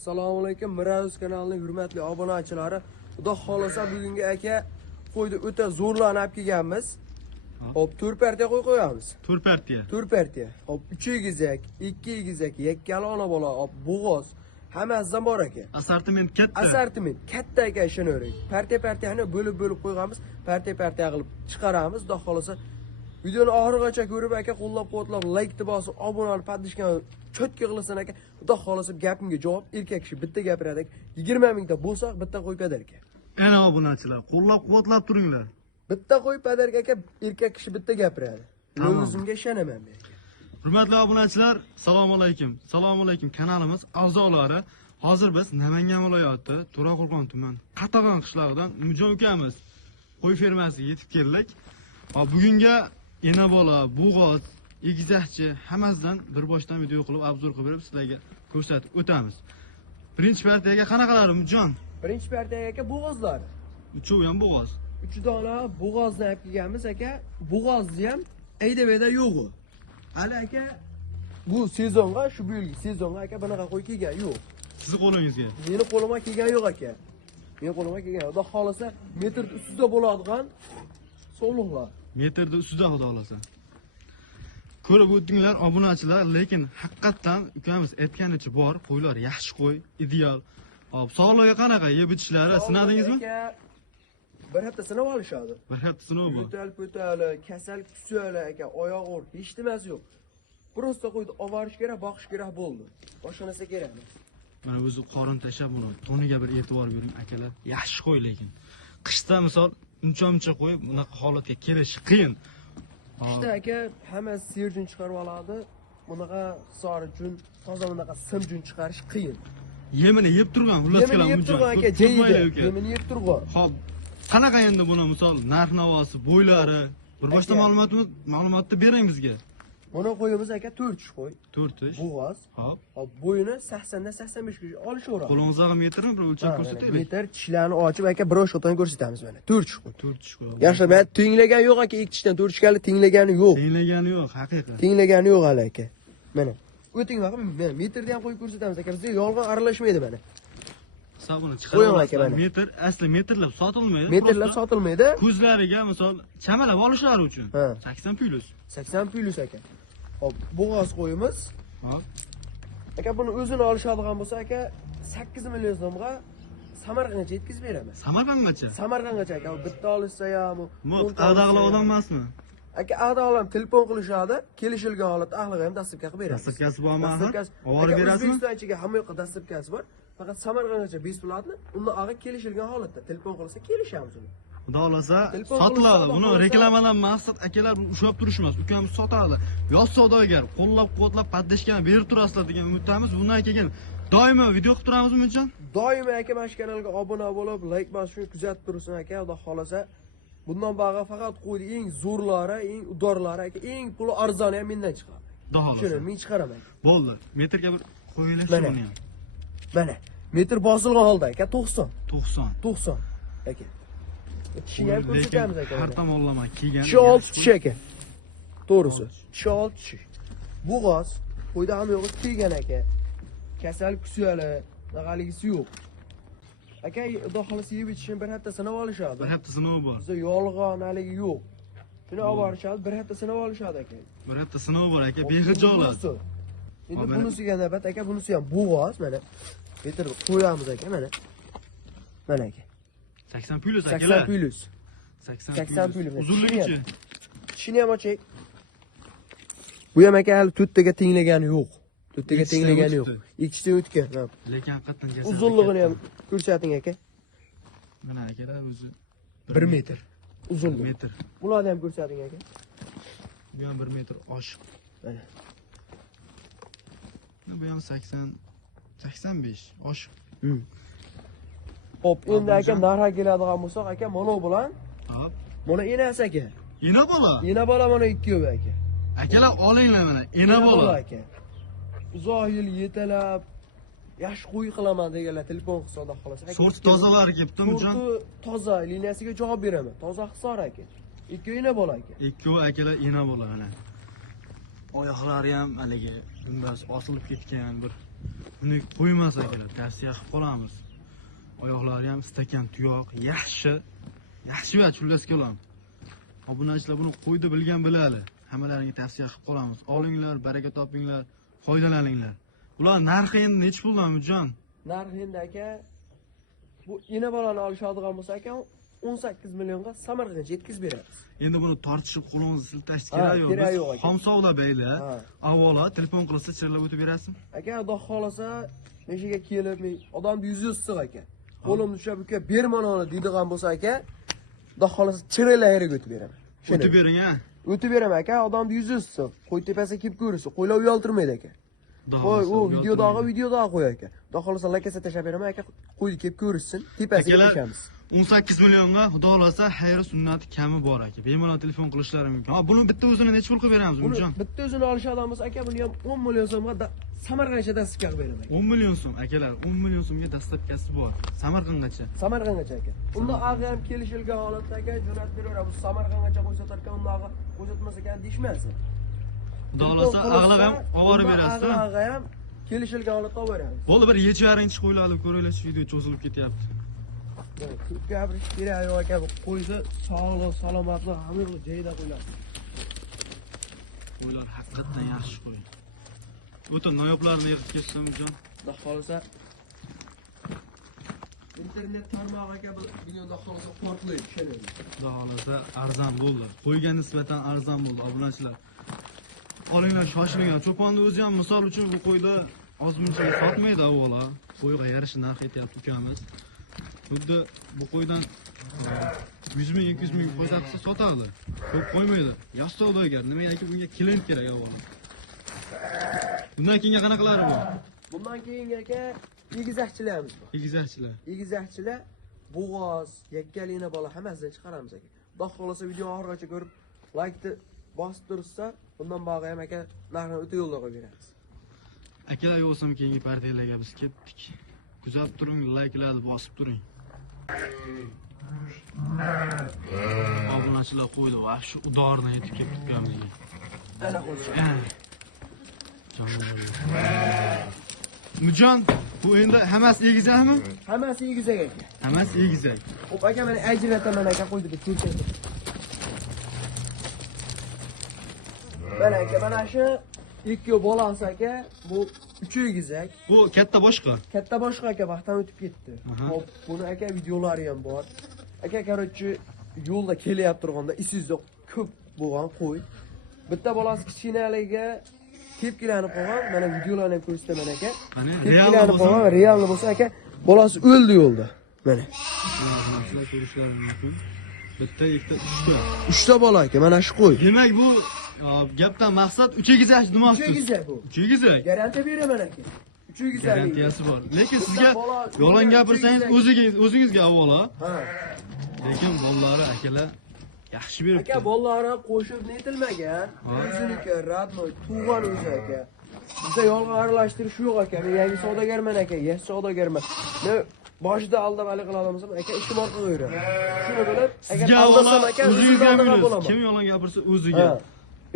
Assalomu alaykum, Miraz kanalining hurmatli obunachilari. Xudo xolasa bugungi aka qo'ydi o'ta zo'rlanib kelganmiz. Hop, 4 partiya qo'y qo'yamiz. 4 partiya. 4 partiya. Hop, 3 egizak, 2 egizak, yakkali ona bola, hop, bo'g'oz. Hammasidan bor aka. Assortiment katta. Assortiment katta aka, ishonavering. Partiya-partiyani bo'lib qo'yganmiz. Partiya-partiya qilib chiqaramiz. Xudo xolasa videoni oxirigacha ko'rib aka, qo'llab-quvvatlab, like bosib, obunani padishgan cho'tga qilasan aka. Xudo xolasa gapimga javob erkak kishi bitta gapiradi. 20 mingta bo'lsa, bitta qo'y padar aka. Ana obunachilar, qo'llab-quvvatlab turinglar. Bitta qo'y padar aka, erkak kishi bitta gapiradi. Men o'zimga ishonaman men. Hurmatli obunachilar, assalomu alaykum. Assalomu alaykum kanalimiz a'zolari. Hozir biz Namangan viloyati To'raqo'rg'on tuman Qatag'on qishlog'idan Umidjon ukamiz qo'y fermasiga yetib keldik. Bugunga ena bola, bo'g'oz, egizakchi hammasidan bir boshdan video qilib, obzor qilib berib sizlarga ko'rsatib o'tamiz. Birinchi partiyaga qanaqalari Umidjon? Birinchi partiyaga aka bo'g'ozlar. Uchovi ham bo'g'oz. 3 dona bo'g'ozni olib kelganmiz aka. Bo'g'ozni ham ayda-veda yo'q. Hali aka bu sezonga, shu yilgi sezonga aka bunaqa qo'y kelgan yo'q. Sizni qo'lingizga. Meni qo'limga kelgan yo'q aka. Meni qo'limga kelgan. Xudo xolasa metr ustida bo'ladigan sovliqlar. Metrda ustida xudo xolasa. Ko'rib o'tdinglar obunachilar, lekin haqiqatan ukamiz aytganicha bor, qo'ylar yaxshi qo'y, ideal. Hop, sog'lig'i qanaqa? Yeb ichishlari sinadingizmi? Bir hafta sinab olishadi. Bir hafta sinov bu. Yo'tal-po'tali, kasal kusali aka, oyoq o'r, hech nimasi yo'q. Prosta qo'ydi, ovarish kerak, boqish kerak bo'ldi. Boshqa narsa kerak emas. Mana o'zi qorin tashab buni, toniga bir e'tibor bering akalar. Yaxshi qo'y lekin. Qishda misol uncha-muncha qo'y, bunaqa holatga kelish qiyin. Qishda aka hamma serjun chiqarib oladi. Bunaqa sorijun, toza bunaqa simjun chiqarish qiyin. Yemini yeb turgan, xullas kalam yeb turgan aka, jeydi. Yemini yeb turgan. Xo'p, qanaqa endi buni misol narx-navosi, bo'ylari, bir boshqa ma'lumotni bering bizga. Buni qo'yimiz aka 4 qo'y. 4 bo'g'oz. Hop. Hop, bo'yini 80 dan 85 ga olishaveradi. Qo'lingizga metrmi bir o'lchab ko'rsataylik. Metr tishlarini ochib aka bir o'shqotdan ko'rsatamiz mana. 4 qo'y. 4 qo'y. Yaxshi, men tenglagan yo'q aka, ikki tishdan 4 kali tenglagani yo'q. Tenglagani yo'q, haqiqat. Tenglagani yo'q hali aka. Mana. O'ting vaqt men metrda ham qo'yib ko'rsatamiz aka. Bizga yolg'on aralashmaydi mana. Hisobini chiqarib metr, asli metrlab sotilmaydi. Metrlab sotilmaydi. Ko'zlariga misol chamalab olishlari uchun. 80 plus. 80 plus aka. Hop, bo'g'oz qo'yimiz. Hop. Aka buni o'zini olishadigan bo'lsa aka 8 million so'mga Samarqandga yetkazib beramiz. Samarqandgacha? Samarqandgacha aka, bitta olishsa ham, qadag'lar odam emasmi? Aka, a'dolar telefon qilishadi, kelishilgan holatda ahliga ham dasturga qilib beramiz. Dasturkasi bormi? Olib berasizmi? O'zbekiston ichiga hamma yoqqa dasturkasi bor. Faqat Samarqandgacha besplatni, undan og'a kelishilgan holatda telefon qilsa kelishamiz uni. Xudo xolasa sotiladi. Buni reklamadan maqsad akalar ushlab turish emas. Ukamiz sotadi. Yoz savdogar, qo'llab-quvvatlab paddashgan berib turasizlar degan umiddamiz. Bundan keyin doimo video qilib turamizmi Umidjon? Doimo aka mana shu kanalga obuna bo'lib, like bosishni kuzatib tursin aka. Xudo xolasa bundan bag'a faqat qo'ydi eng zo'rlari, eng udorlari aka, eng puli arzoni ham mendan chiqadi. Xudo xolasa. Shuni men chiqaraman. Bo'ldi. Metrga bir qo'yilash buni ham. Mana. Metr bosilgan holda aka 90. 90 aka. Tishini ham ko'rsatamiz aka. Har tomonlama kelgan. 6 tish aka. To'g'risi. 6 tish. Bo'g'oz, qo'yda ham yo'q kelgan aka. Kasal kusali, naqaligisi yo'q. Aka, xudo xolasa yeb ichishni bir hafta sinab olishadi. Bir hafta sinov bor. Bizda yolg'on haligi yo'q. Shuni olib borishadi, bir hafta sinab olishadi aka. Bir hafta sinov bor aka, behijolat. Endi bunisiga navbat aka, bunisi ham bo'g'oz mana. Metr qo'yamiz aka mana. Mana aka. 80 plus aka. 80 plus. 80 plus. Uzunligichi. Tishini ham oching. Bu ham aka hali to'rttaga tenglagani yo'q. To'rttaga tenglagani yo'q. Ikkita o'tgan. Lekin haqiqatan jasad. Uzunligini ham ko'rsating aka. Mana akalar o'zi 1 metr. Uzunlik. Metr. Bularni ham ko'rsating aka. Bu ham 1 metr oshiq. Mana. Bu ham 85 oshiq. Hop, endi aka narxa keladigan bo'lsak aka, mana bilan. Hop. Mana enasi aka. Ena bola. Ena bola mana ikkovi aka. Akalar olinglar mana, ena bola aka. Uzoq yil yetalab yaxshi qo'y qilaman deganlar telefon hisobda xolos. Sort tozalari kelibdi Umidjon. Toza liniyasiga javob beraman. Toza hisor aka. Ikkovi ena bola aka. Ikkovi akalar ena bola mana. Oyoqlari ham haligi gumbaz osilib ketgan bir Buni qo'ymas akalar, tavsiya qilib qolamiz. Oyoqlari ham stakan tuyoq, yaxshi va chullas kelam. Obunachilar buni qo'ydi bilgan biladi. Hammalaringga tavsiya qilib qolamiz. Olinglar, baraka topinglar, foydalaninglar. Ular narxi endi nech puldan Mujon? Narxi endi aka bu ina bolani olishadigan bo'lsa aka 18 millionga Samarqandga yetkazib beramiz. Endi buni tortishib qo'lingizni siltash Ha, kerak yo'q. kerak yo'q aka. Xom savdo beylar. Ha. Avvalo telefon qilsa chirlab o'tib berasizmi? Aka xudo xolasa meshiga kelib men odamni yuzi issiq aka. Qo'limni ushlab uka berman uni deydigan bo'lsa aka, xudo xolasa chiraylarga o'tib beraman. O'tib bering ha. O'tib beraman aka, odamni yuzi issiq. Qo'y tepasiga kelib ko'rsa, qo'ylar uyaltirmaydi aka. Qo'y u videoda qo'y aka. Xudo xolasa lakasa tashab beraman aka, qo'yni kelib ko'rsin, tepasiga tashamiz. 18 millionga xudo xolasa xayr sunnati kami bor aka. Bemalol telefon qilishlari mumkin. Ha, buni bitta o'zini necha pul qilib beramiz, Mujon? Bitta o'zini olishadigan bo'lsa aka, buni ham 10 million so'mga Samarqandga dastlabki qilib beraman. 10 million so'm akalar, 10 million so'mga dastlabkasi bor. Samarqandgacha. Samarqandgacha aka. Unda ag'i ham kelishilgan holatda aka jo'natib beraveramiz. Samarqandgacha qo'ysatarkan unda ag'i qo'ysatmas ekan deyishmasin. Xudo xolasa ag'lar ham olib berasiz. Ag'i ham kelishilgan holatda olib beramiz. Bo'ldi, bir 7,5 qo'yiladi, ko'raylik, video cho'zilib ketyapti. Gapirish kerak yo'q aka, qo'ysa sog'lik, salomatlik hamma joyida qo'yiladi. Qo'ylar haqiqatan yaxshi qo'y. O'ta noyoblarni yig'ib ketsam Mujon. Xudo xolasa internet tarmog'iga bu videoda xolasa portlaydi, tushunadi. Xudo xolasa arzon bo'ldi. Qo'yga nisbatan arzon bo'ldi, obunachilar. Olinglar, shoshilinglar. Cho'ponni o'zi ham misol uchun bu qo'yda ozmunchaga sotmaydi avvalo. Qo'yga yarasha narx aytyapti ukamiz. Xuddi bu qo'ydan 100 ming, 200 ming qo'y taqsa sotadi. Ko'p qo'ymaydi. Yosh savdogar, nimaga bunga klient kerak avvalo. Bundan keyin qanaqalari bor? Bundan keyin aka egizakchilarimiz bor. Egizakchilar. Egizakchilar bo'g'oz, yakkalina bola hammasidan chiqaramiz aka. Xudo xolasa video oxirigacha ko'rib, like-ni bosib tursa, bundan bog'i ham aka narxni o'ta yo'lda qo'yib beramiz. Akalar yo'qsam keyingi partiyalarga biz ketdik. Kuzatib turing, like-larni bosib turing. Obunachilar qo'ydi va shu udorni yetib kelib tutganimizga. Ana qo'ydi. Mujon, bu endi hammasi egizakmi? Hammasi egizak aka. Hammasi egizak. Xo'p aka, mana ajrataman aka, qo'ydi deb ko'rsatdim. Mana aka, mana shu ikki bolasi aka, bu uch egizak. Bu katta boshqa. Katta boshqa aka, vaqtdan o'tib ketdi. Xo'p, buni aka videolari ham bor. Aka, короче, yo'lda kelyapti turganda isingizda ko'p bo'lgan qo'y. Bitta bolasi kichkinaligiga tepkilanib qolgan. Mana videolarni ham ko'rsataman aka. Tepkilanib qolgan, realni bo'lsa aka, bolasi o'ldi yo'lda. Mana. Sizlar ko'rishlari mumkin. Bitta, ikkita, uchta. Uchta bola aka, mana shu qo'y. Demak bu gapdan maqsad 3 egizak demoqchisiz. 3 egizak bu. 3 egizak. Garantiya beraman aka. 3 egizak. Garantiyasi bor. Lekin sizga yolg'on gapirsangiz o'zingizga avvalo. Ha. Lekin bolalari akalar yaxshi beribdi. Aka, bolalari qo'shib netilmagan. O'ziniki radnoy, tug'an o'zi aka. Bizda yolg'on aralashtirish yo'q aka. Men yangi savdogarman aka, yash savdogarman. Men boshida aldamali qiladigan aka ishtimor qilaveradi. Shuni bilib, agar aldasam aka o'zingizga bo'laman. Kim yolg'on gapirsa o'ziga.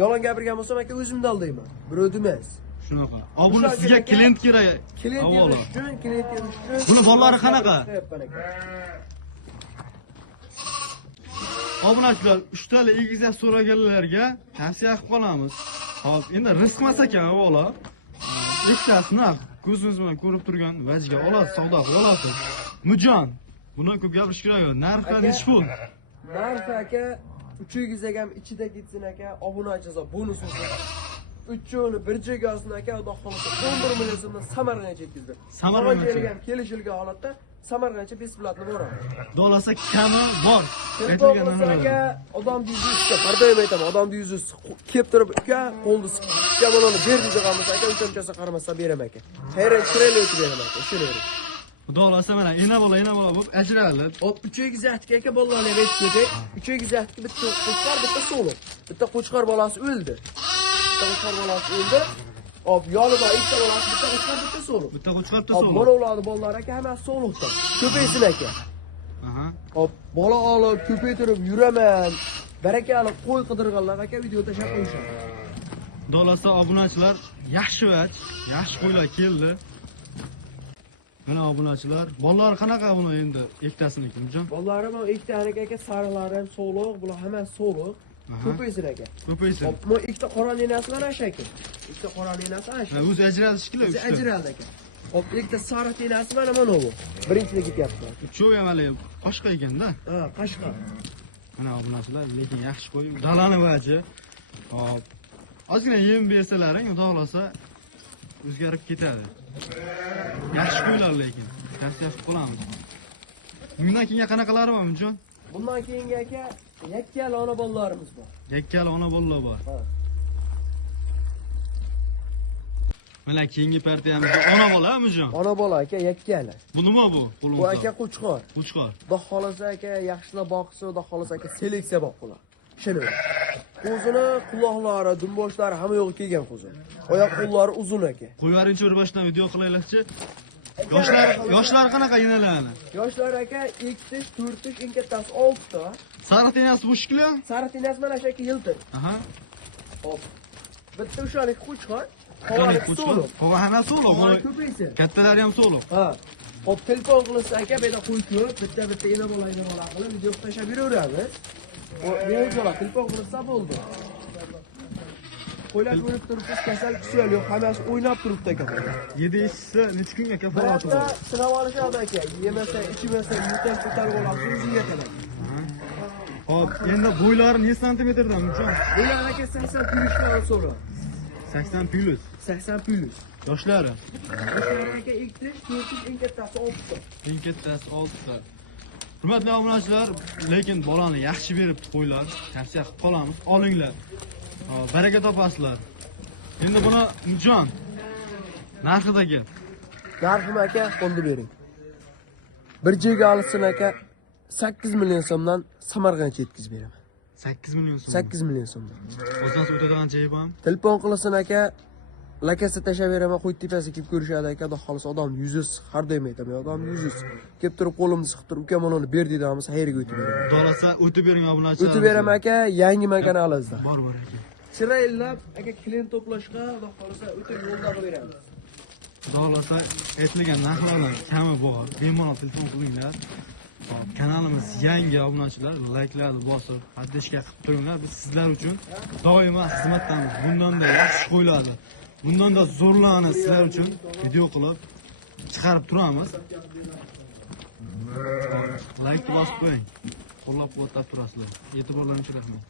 Yolg'on gapirgan bo'lsam aka o'zimni aldayman. Birovni emas. Shunaqa. Buni sizga klient kerak. Klient uchun, klient uchun. Buni bolalari qanaqa? Obunachilar, 3 tali egizak so'raganlarga tavsiya qilib qolamiz. Hop, endi rizq emas ekan avvalo. Ikkasini ko'zingiz bilan ko'rib turgan vajga olasiz, savdo qilib olasiz. Mujon, bundan ko'p gapirish kerak yo'q. Narxi necha pul? Narxi aka, 3 egizak ham ichida ketsin aka, obunachiza bonus olsin. Uchini bir joyga olsin aka, xudo xolasa 11 million so'mdan Samarqandga yetkazdi. Samarqandga ham kelishilgan holatda Samarqandga besplatni boradi. Dolasa kami bor. Aytilgan aka, odamni yuzi pardoyim aytaman, odamni yuzi kelib turib, aka, qo'lni kamonani ber deydigan bo'lsa aka, unchasi qaramasdan beraman aka. Hayron kirayli o'tib beraman aka, shunday. Dolasa mana ena bola bo'lib ajralib. Hop, 3 egizakka aka bolalarni aytib qo'ydik. 3 egizakka bitta qo'chqor, bitta so'liq. Bitta qo'chqor bolasi o'ldi. Bitta qo'chqor bolasi o'ldi. Hop, yonida ikkita bolasi, bitta qo'chqor, bitta so'liq. Bitta qo'chqor, bitta so'liq. Hop, bola bolalar aka, hammasi so'liqdan. Ko'paysin aka. Aha. Hop, bola olib, ko'paytirib yuraman. Barakali qo'y qidirganlar aka video tashab qo'yishadi. Dolasa obunachilar yaxshi qo'ylar keldi. Mana obunachilar, bolalar qanaqa buni endi ektasiniki Mujon? Bolalarim ham ikkita aka sarilar ham so'liq, bular hammasi so'liq. Aha. Ko'paysin aka. Ko'paysin. Hop, bu ikkita qora linasi mana shu aka. Ikkita qora linasi ana shu. O'zi ajratishkilar O'zi uchta. ajraldi aka. Hop, ikkita sariq linasi mana bu. Birinchini ketyapti. Uchovi ham hali boshqa ekanda. Ha, Qashqa. Mana obunachilar, lekin yaxshi qo'yib, dalani vaji. Hop. Ozgina yem bersalaring, xudo xolasa o'zgarib ketadi. Yaxshi qo'ylar lekin. Tavsiya qilamiz. Bundan keyin qanaqalari bor Mujon? Bundan keyingi aka yakkala ona bolalarimiz bor. Yakkala ona bolalar bor. Ha. Mana keyingi partiyamiz ona bola Mujon. Ona bola aka yakkala. Bu nima bu? Bu aka Qo'chqor. Qo'chqor. Xudo xolasa aka yaxshilab boqsa, xudo xolasa aka seleksiya boqqilar. Shuni. Qo'zini quloqlari, dumboshlari hamma yo'g'i kelgan qo'zi. Oyoq qo'llari uzun aka. Qo'yvarinchi o'rbashdan video qilaylikchi. Yoshlar qanaqa yenalarni? Yoshlar aka 2-tish, 4-tish, eng kattasi 6 ta. Sariq tenasi bu shikli? Sariq tenasi mana shu aka yiltir. Aha. Hop. Bitta o'shalik Qo'chqor. Qani Qo'chqor so'liq. Qova hamma so'liq. Qo'chqor ko'paysin. Kattalari ham so'liq. Ha. Hop, telefon qilsa aka, bu yerda qo'y ko'p, bitta ina bola qilib video tashlab beraveramiz. Bemalol telefon qilsa bo'ldi. Qo'ylar ko'rib turibsiz, kasal kuchal yo'q, hammasi o'ynab turibdi aka. 7 ishchi necha kunga kafolati Bitta bor? sinab olishadi aka. Yemasa, ichmasa, yutash ko'tarib olasiz, o'ziga yetadi. Hop, endi bo'ylari ne santimetrdan Mujon? Bular aka 80 plyusdan so'ra. 80 plus. 80 plyus. Yoshlari? Yoshlar aka 2-tish, 4-tish, eng kattasi 6 ta. Eng kattasi 6 ta. Hurmatli obunachilar, lekin bolani yaxshi berib qo'ylar, tavsiya qilib qolamiz. Olinglar. Baraka topasizlar. Endi buni Mujon narxidagi Narxim aka, qo'lda bering. Bir joyga olsin aka 8 million so'mdan Samarqandga yetkazib beraman. 8 million so'm. 8 million so'mdan. O'zdan o'tadigan joyi ham. Telefon qilasin aka, lakasi tashlab beraman, qo'y tepasiga kelib ko'rishadi aka, xudo xolasa odam yuziz, har doim aytaman, odam yuziz. Kelib turib qo'limni siqib turib, uka mana uni ber deymiz, xayrga o'tib beraman. Dolasa o'tib bering obunachilar. O'tib beraman aka, yangi makanalizda. Bor aka. Chiroylab aka klient to'plashga, xudo xolasa o'tib yo'lda qilib beramiz. Dolasa aytilgan narxlardan kami bor. Bemalol telefon qilinglar. Hop, kanalimiz yangi obunachilar, layklarni bosib, podpishka qilib turinglar. Biz sizlar uchun doimo xizmatdamiz. Bundan-da yaxshi qo'yiladi. Bundan-da zo'rlarni sizlar uchun video qilib chiqarib turamiz. Layk bosib qo'ying. Qo'llab-quvvatlab turasizlar. E'tiborlaringiz uchun rahmat.